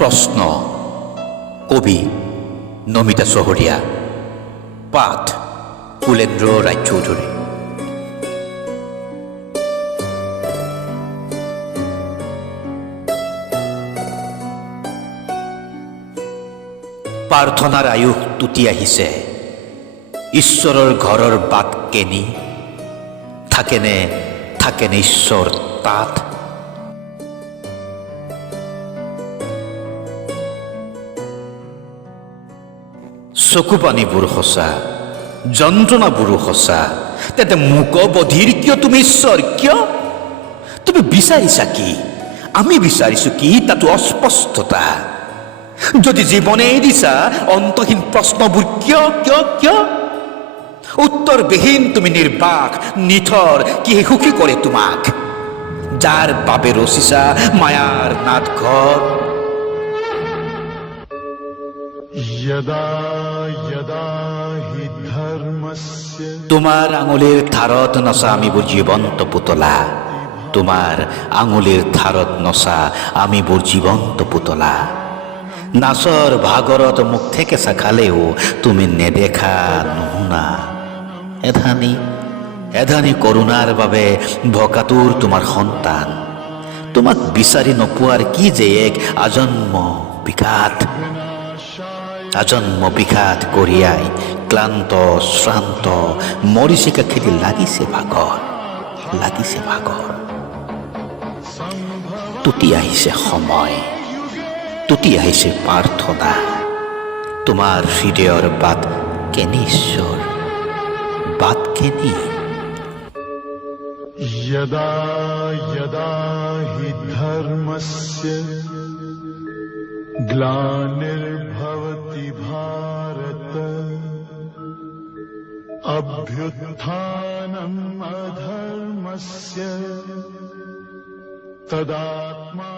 প্ৰশ্ন কবি নমিতা চহৰীয়া, পাঠ কুলেন্দ্ৰ ৰায়চৌধুৰী। প্ৰাৰ্থনাৰ আয়ুস টুটি আহিছে, ঈশ্বৰৰ ঘৰৰ বাট কেনি থাকেনে ঈশ্বৰ তাত। চকু পানীবোৰ সঁচা, যন্ত্ৰণাবোৰো সঁচা, তেন্তে মোক বধিৰ কিয় তুমি ঈশ্বৰ? কিয় তুমি বিচাৰিছা কি? আমি বিচাৰিছো কি? তাতো অস্পষ্টতা। যদি জীৱনেই দিছা অন্তহীন প্ৰশ্নবোৰ কিয় কিয় কিয়? উত্তৰবিহীন তুমি নিৰ্বাক নিথৰ, কি সুখী কৰে তোমাক? যাৰ বাবে ৰচিছা মায়াৰ নাটঘৰ। তোমাৰ আঙুলিৰ ধাৰত নচা আমিবোৰ জীৱন্ত পুতলা, তোমাৰ আঙুলিৰ ধাৰত নচা আমিবোৰ জীৱন্ত পুতলা। নাচৰ ভাগৰত মুখ থেকে চাখালেও তুমি নেদেখা নুশুনা। এধানি কৰোণাৰ বাবে ভকাতুৰ তোমাৰ সন্তান। তোমাক বিচাৰি নোপোৱাৰ কি যে এক আজন্ম বিষাদ কঢ়িয়াই ক্লান্ত শ্ৰান্ত মৰিচিকা খেলি লাগিছে ভাগৰ। টুটি আহিছে সময়, টুটি আহিছে প্ৰাৰ্থনা। তোমাৰ হৃদয়ৰ বাট কেনি ঈশ্বৰ, বাট কেনি? यदा यदा हि धर्मस्य ग्लानिर्भवति भारत, अभ्युत्थानम् अधर्मस्य तदात्मा